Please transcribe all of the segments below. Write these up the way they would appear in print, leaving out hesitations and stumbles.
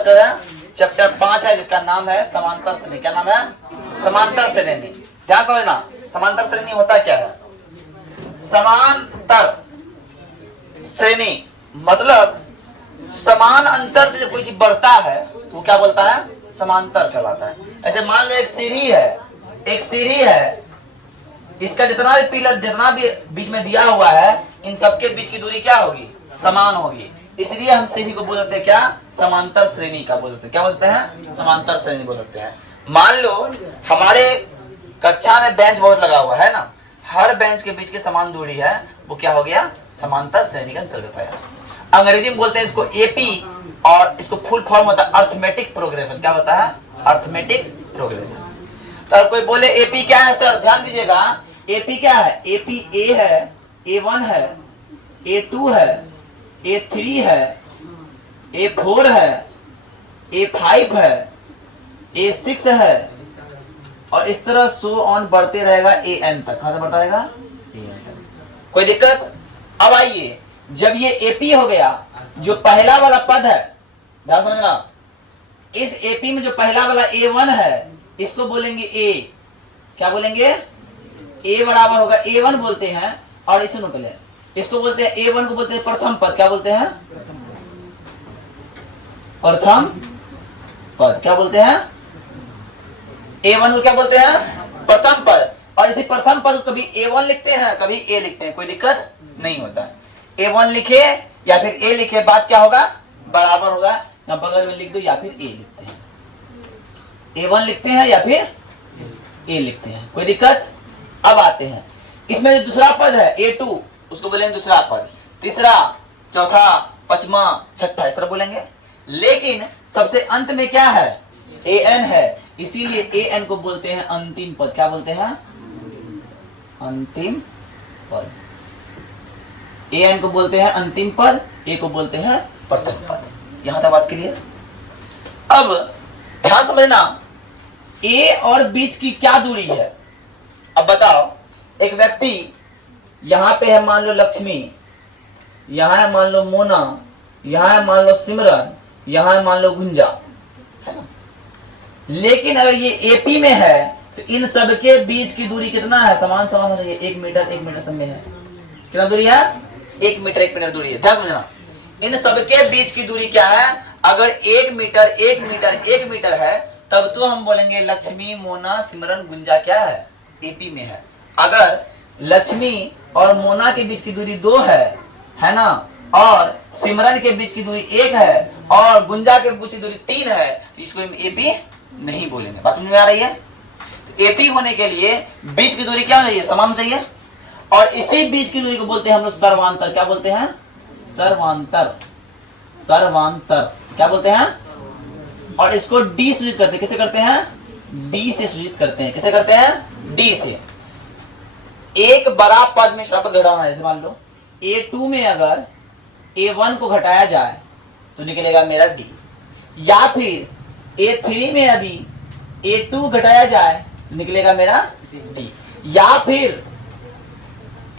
Chapter 5 है जिसका नाम है समांतर श्रेणी। क्या नाम है? समांतर श्रेणी। ध्यान समझना, समांतर श्रेणी होता क्या है? समांतर श्रेणी मतलब समान अंतर से जब कोई चीज बढ़ता है तो क्या बोलता है? समांतर कहलाता है। ऐसे मान लो एक सीढ़ी है, इसका जितना भी पिलर, जितना भी बीच में दिया हुआ है, इन सबके बीच की दूरी क्या होगी? समान होगी। इसलिए हम सीढ़ी को बोलते हैं क्या? समांतर श्रेणी का बोलते हैं। क्या बोलते हैं? समांतर श्रेणी बोलते हैं। मान लो हमारे कक्षा में बेंच बहुत लगा हुआ है ना, हर बेंच के बीच की समान दूरी है, वो क्या हो गया? समांतर श्रेणी के अंतर्गत है। अंग्रेजी में बोलते हैं इसको एपी, और इसको फुल फॉर्म होता है अर्थमेटिक प्रोग्रेशन। क्या होता है? Arithmetic progression. तो कोई बोले एपी क्या है सर? ध्यान दीजिएगा, एपी क्या है? एपी ए है, A1 है, A2 है, A3 है, A4 है, A5 है, A6 है, और इस तरह सो ऑन बढ़ते रहेगा AN तक। कहां तक बढ़ता रहेगा? AN तक। कोई दिक्कत? अब आइए, जब ये एपी हो गया, जो पहला वाला पद है, ध्यान समझना, इस एपी में जो पहला वाला A1 है, इसको बोलेंगे A। क्या बोलेंगे? A बराबर होगा A1 बोलते हैं, और इसे नोट ले, इसको बोलते हैं A1 को बोलते हैं प्रथम पद। क्या बोलते हैं? प्रथम पद। क्या बोलते हैं? A1 को क्या बोलते हैं? प्रथम पद। और इसी प्रथम पद को कभी A1 लिखते हैं, कभी A लिखते हैं, कोई दिक्कत नहीं होता। A1 लिखे या फिर A लिखे, बात क्या होगा? बराबर होगा, ना बगल में लिख दो या फिर A लिखते हैं। A1 लिखते हैं या फिर A लिखते हैं, कोई दिक्कत? अब आते हैं, इसमें जो दूसरा पद है A2, उसको बोलेंगे दूसरा पद, तीसरा, चौथा, पांचवा, छठा, इस तरह बोलेंगे। लेकिन सबसे अंत में क्या है? AN है, इसीलिए AN को बोलते हैं अंतिम पद। क्या बोलते हैं? अंतिम पद। AN को बोलते हैं अंतिम पद, A को बोलते हैं प्रथम पद। यहां तक बात क्लियर? अब ध्यान समझना, A और बीच की क्या दूरी है? अब बताओ, एक व्यक्ति यहां पे है, मान लो लक्ष्मी, यहां है मान लो मोना, यहां है मान लो सिमरन, यहां है मान लो गुंजा, है ना? लेकिन अगर ये एपी में है तो इन सबके बीच की दूरी कितना है? समान समान हो चाहिए, 1 मीटर सब में है। कितना दूरी है? 1 मीटर दूरी है। ध्यान समझना, इन सबके बीच की दूरी क्या है? अगर 1 मीटर है, तब तो हम बोलेंगे लक्ष्मी, मोना, सिमरन, गुंजा क्या है? एपी में है। अगर लक्ष्मी और मोना के बीच की दूरी 2 है ना, और सिमरन के बीच की दूरी 1 है, और गुंजा के बीच की दूरी 3 है, तो इसको हम एपी नहीं बोलेंगे। बात समझ में आ रही है? तो एपी होने के लिए बीच की दूरी क्या चाहिए? समान चाहिए, और इसी बीच की दूरी को बोलते हैं हम लोग सर्वांतर। क्या बोलते हैं? सर्वांतर। सर्वांतर क्या बोलते हैं? और इसको डी सूचित करते हैं। किसे करते हैं? डी से सूचित करते हैं। किसे करते हैं? डी से। एक बड़ा पद में शब्द घटाना है, जैसे मान लो A2 में अगर A1 को घटाया जाए तो निकलेगा मेरा D, या फिर A3 में यदि A2 घटाया जाए तो निकलेगा मेरा D, या फिर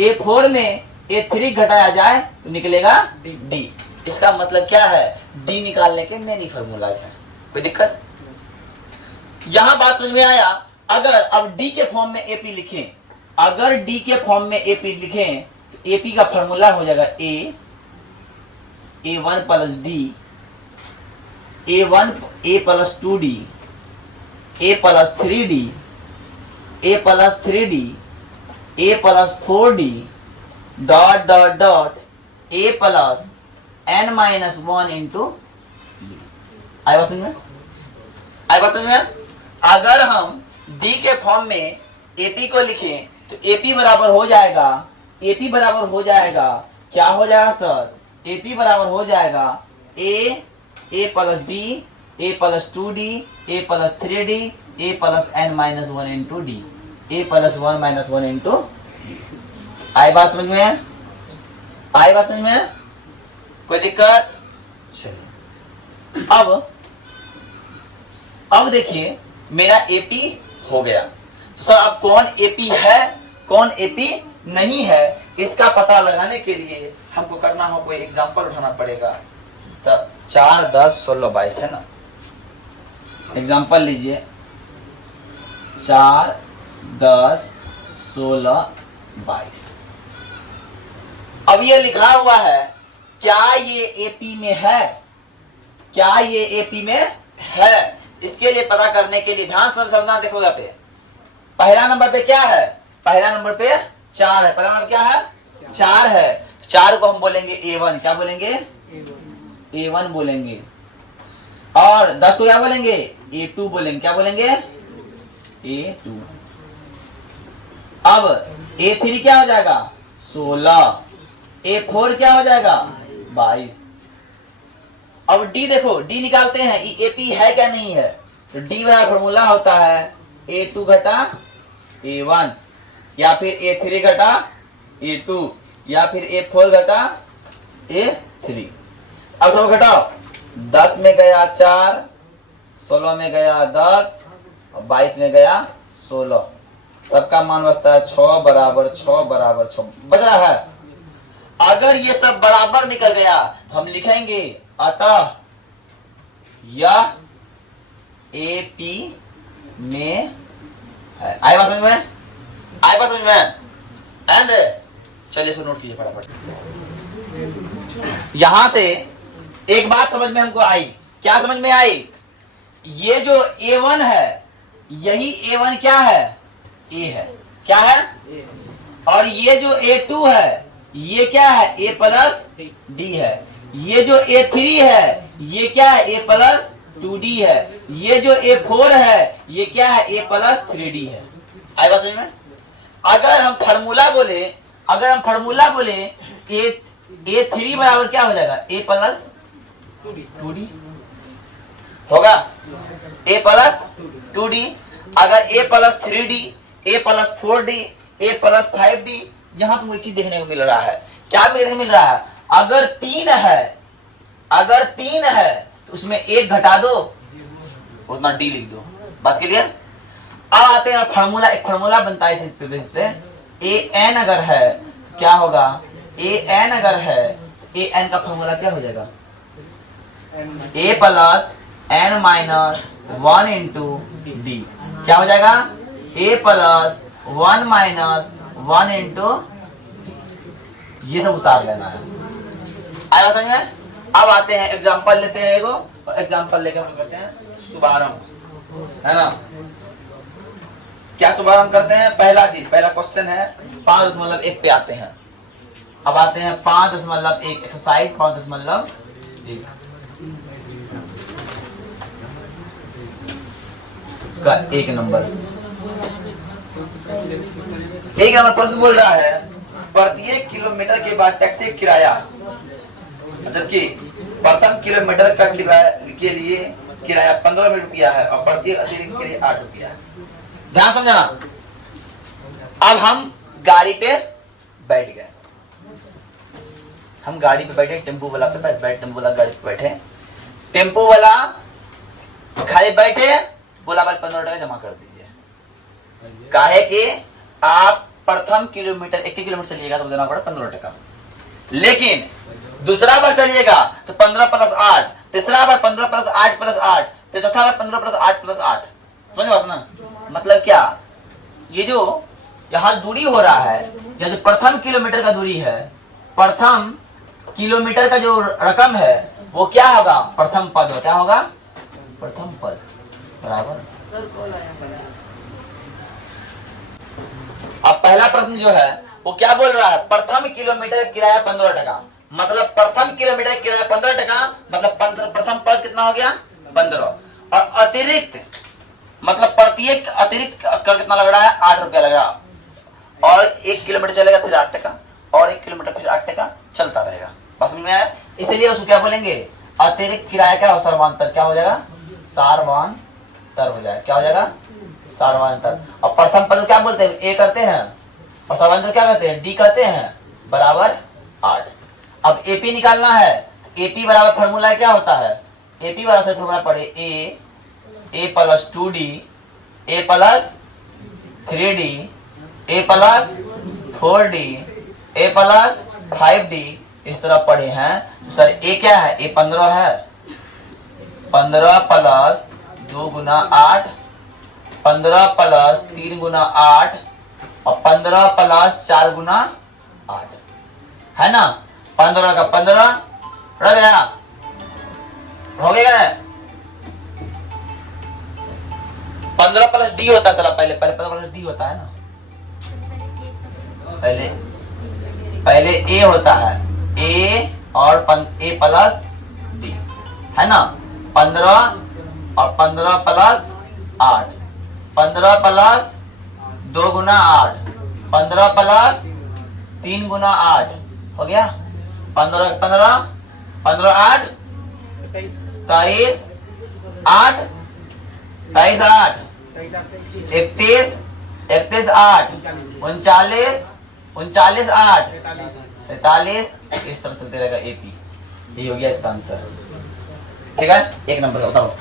A4 में A3 घटाया जाए तो निकलेगा D। इसका मतलब क्या है? D निकालने के मेनी फॉर्मूलाज है। कोई दिक्कत? यहां बात समझ में आया? अगर अब D के फॉर्म में AP लिखें, अगर D के फॉर्म में AP लिखें तो AP का फॉर्मूला हो जाएगा A1 plus D, A plus 2D, A plus 3D, A plus 3D, A plus 4D, dot dot dot A plus N minus 1 into D। आए बात समझ में? आए बात समझ में? अगर हम D के फॉर्म में AP को लिखें तो AP बराबर हो जाएगा, AP बराबर हो जाएगा, क्या हो जाएगा सर? AP बराबर हो जाएगा A plus D, A plus 2D, A plus 3D, A plus N minus 1 into D, A plus 1 minus 1 into D। आई बात समझ में? आई बात समझ में? कोई दिक्कत? चलिए, अब देखिए मेरा AP हो गया। तो सर अब कौन AP है, कौन AP नहीं है, इसका पता लगाने के लिए हमको करना हो, कोई एग्जांपल उठाना पड़ेगा। तो 4, 10, 16, 22 है ना। एग्जाम्पल लीजिए 4, 10, 16, 22। अब ये लिखा हुआ है, क्या ये एपी में है? क्या ये एपी में है? इसके लिए पता करने के लिए ध्यान से समझना। देखो यहाँ पे पहला नंबर पे क्या है? पहला नंबर पे 4 है। पहला नंबर क्या है? 4 है। 4 को हम बोलेंगे A1। क्या बोलेंगे? A1 बोलेंगे। और 10 को क्या बोलेंगे? A2 बोलेंगे। क्या बोलेंगे? A2। अब A3 क्या हो जाएगा? 16। A4 क्या हो जाएगा? 22। अब D देखो, D निकालते हैं, एपी है क्या नहीं है? तो D वाला फॉर्मूला होता है A2 घटा A1, या फिर A3 घटा A2, या फिर A4 घटा A3। अब सब घटाओ, 10 में गया 4, 16 में गया 10, और 22 में गया 16। सबका मान बचता है 6 बराबर 6 बराबर 6 बच रहा है। अगर ये सब बराबर निकल गया हम लिखेंगे अतः यह एपी में है। आए बात समझ में? आए बात समझ में? एंड चलिए इसको नोट कीजिए फटाफट। यहां से एक बात समझ में हमको आई। क्या समझ में आई? ये जो A1 है, यही A1 क्या है? A है। क्या है? और ये जो A2 है, ये क्या है? A प्लस D है। ये जो A3 है, ये क्या है? A प्लस 2D है। ये जो A4 है, ये क्या है? A प्लस 3D है। आई बात समझ में? अगर हम फार्मूला बोले A3 बराबर क्या हो जाएगा? A प्लस 2D होगा। A plus 2D। अगर A plus 3D, A plus 4D, A plus 5D, यहां तुमको एक चीज देखने को मिल रहा है। क्या देखने को मिल रहा है? अगर 3 है तो उसमें 1 घटा दो, उतना D लिख दो। बात क्लियर? अब आते हैं फार्मूला। एक फार्मूला बनता है इस पे AN अगर है तो क्या होगा? AN अगर है, AN का फार्मूला क्या हो जाएगा? A plus N minus 1 into D। क्या हो जाएगा? A प्लस 1 माइनस 1 इंटू, ये सब उतार लेना है। आया समझ में? अब आते हैं एग्जांपल लेते हैं एगो, एग्जांपल लेके हम करते हैं शुभारंभ, है ना? क्या शुभारंभ करते हैं? पहला क्वेश्चन है 5.1 पे आते हैं। अब आते हैं 5.1 एक्सरसाइज 5.1 का 1 नंबर प्रश्न बोल रहा है, प्रत्येक किलोमीटर के बाद टैक्सी किराया, जबकि प्रथम किलोमीटर का के लिए किराया 15 रुपया है और प्रत्येक अतिरिक्त के लिए 8 रुपया है। ध्यान समझना। अब हम गाड़ी पे बैठ गए, टेम्पो वाला पे टेम्पो वाला गाड़ी पे बैठे, टेम्पो वाला खाली बैठे, बोला भाई 15 टका जमा कर दीजिए। काहे कि आप प्रथम किलोमीटर 1 किलोमीटर चलिएगा तो देना पड़ा 15 टका, लेकिन दूसरा बार चलिएगा तो 15 प्लस 8, तीसरा बार 15 प्लस 8 प्लस 8, तो चौथा बार 15 प्लस 8 प्लस 8। समझ बात ना? मतलब क्या? ये जो यहाँ दूरी हो रहा है, या जो प्रथम किलोमीटर का दूरी है, प्रथम किलोमीटर का जो रकम है वो क्या होगा? प्रथम पद हो। क्या होगा? प्रथम पद बराबर। अब पहला प्रश्न जो है वो क्या बोल रहा है? प्रथम किलोमीटर किराया 15 टका, मतलब प्रथम किलोमीटर किराया 15 टका, मतलब प्रथम पद कितना हो गया? 15। और अतिरिक्त मतलब प्रत्येक अतिरिक्त कर कितना लग रहा है? 8 रुपया लग रहा। और 1 किलोमीटर चलेगा फिर 8 टका, और 1 किलोमीटर फिर 8 टका चलता रहेगा। बस में आया? इसलिए उसको क्या बोलेंगे? अतिरिक्त किराया क्या हो? सर्वांतर। क्या हो जाएगा? सार्वांतर हो जाएगा। क्या हो जाएगा? सार्वांतर। और प्रथम पद क्या बोलते हैं? ए करते हैं, और सर्वांतर क्या कहते हैं? डी कहते हैं, बराबर 8। अब एपी निकालना है। एपी बराबर फॉर्मूला क्या होता है? एपी बराबर फॉर्मूला पढ़े ए प्लस 2D, ए प्लस 3D, ए प्लस 4D, ए प्लस 5D, इस तरह पढ़े हैं तो सर ए क्या है, ए 15 है, 15 प्लस 2 गुना 8, 15 प्लस 3 गुना 8 और 15 प्लस 4 गुना 8 है ना। 15 का 15 रह गया, हो गया। 15 प्लस डी होता है, चला पहले 15 प्लस डी होता है ना, पहले ए होता है, ए और ए प्लस डी है ना। 15 और 15 प्लस 8, 15 प्लस 2 गुना 8, 15 प्लस 3 गुना 8 हो गया। 15 15 15 8 23 8 23 8 31 31 8 39 39 8 47, इस तरह चलते रहेगा एपी। ये हो गया इसका आंसर। ठीक है, एक नंबर उतारो।